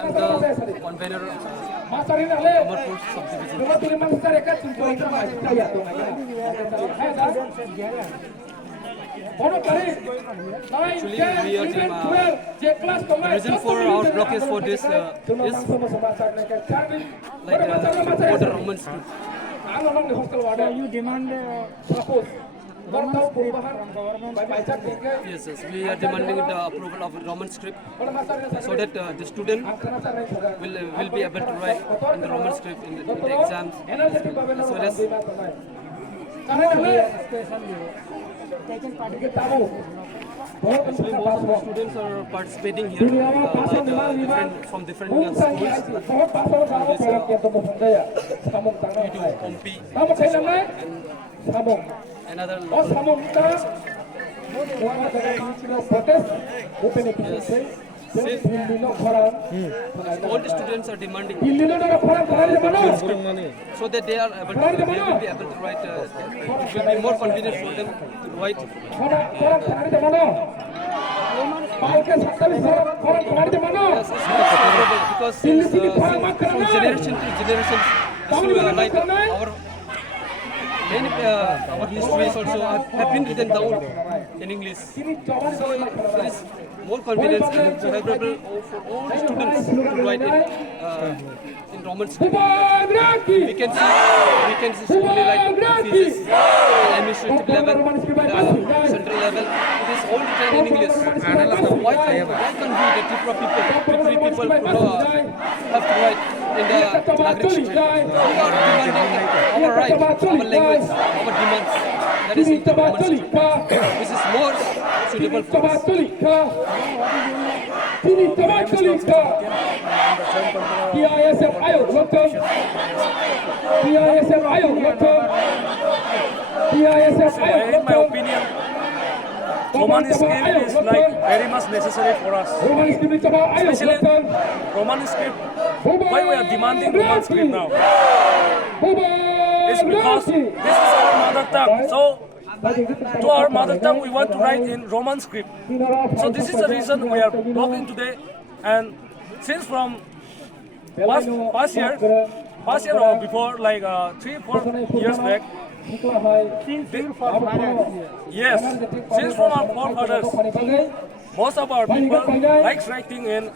I'm the convener of Amarpur subdivision. Actually, we are team, the reason for our blockage for this is like for the Roman script. You demand Yes, yes, we are demanding the approval of Roman script so that the student will be able to write in the Roman script in the exams as well as actually most of the students are participating here from different schools. We do Kompi and another local. Since all the students are demanding so that they will be able to write, it will be more convenient for them to write. Yes, it's more favorable because since from generation to generation, like our many our histories also have been written down in English. So it is more convenient and favorable for all students to write in Roman script. We can see only like physics, administrative level, central level. It is all written in English. So why can't we, the Tripura people have to write in the Nagrik script? We are demanding our right, our language, our demands. That is in the Roman script. This is more suitable for us. PISF Aayog welcome. PISF Aayog welcome. PISF Aayog In my opinion, Roman script is like very much necessary for us. Especially Roman script. Why we are demanding Roman script now? It's because this is our mother tongue. So to our mother tongue, we want to write in Roman script. So this is the reason we are blocking today. And since from past year or before, like 3-4 years back, yes, since from our forefathers, most of our people likes writing in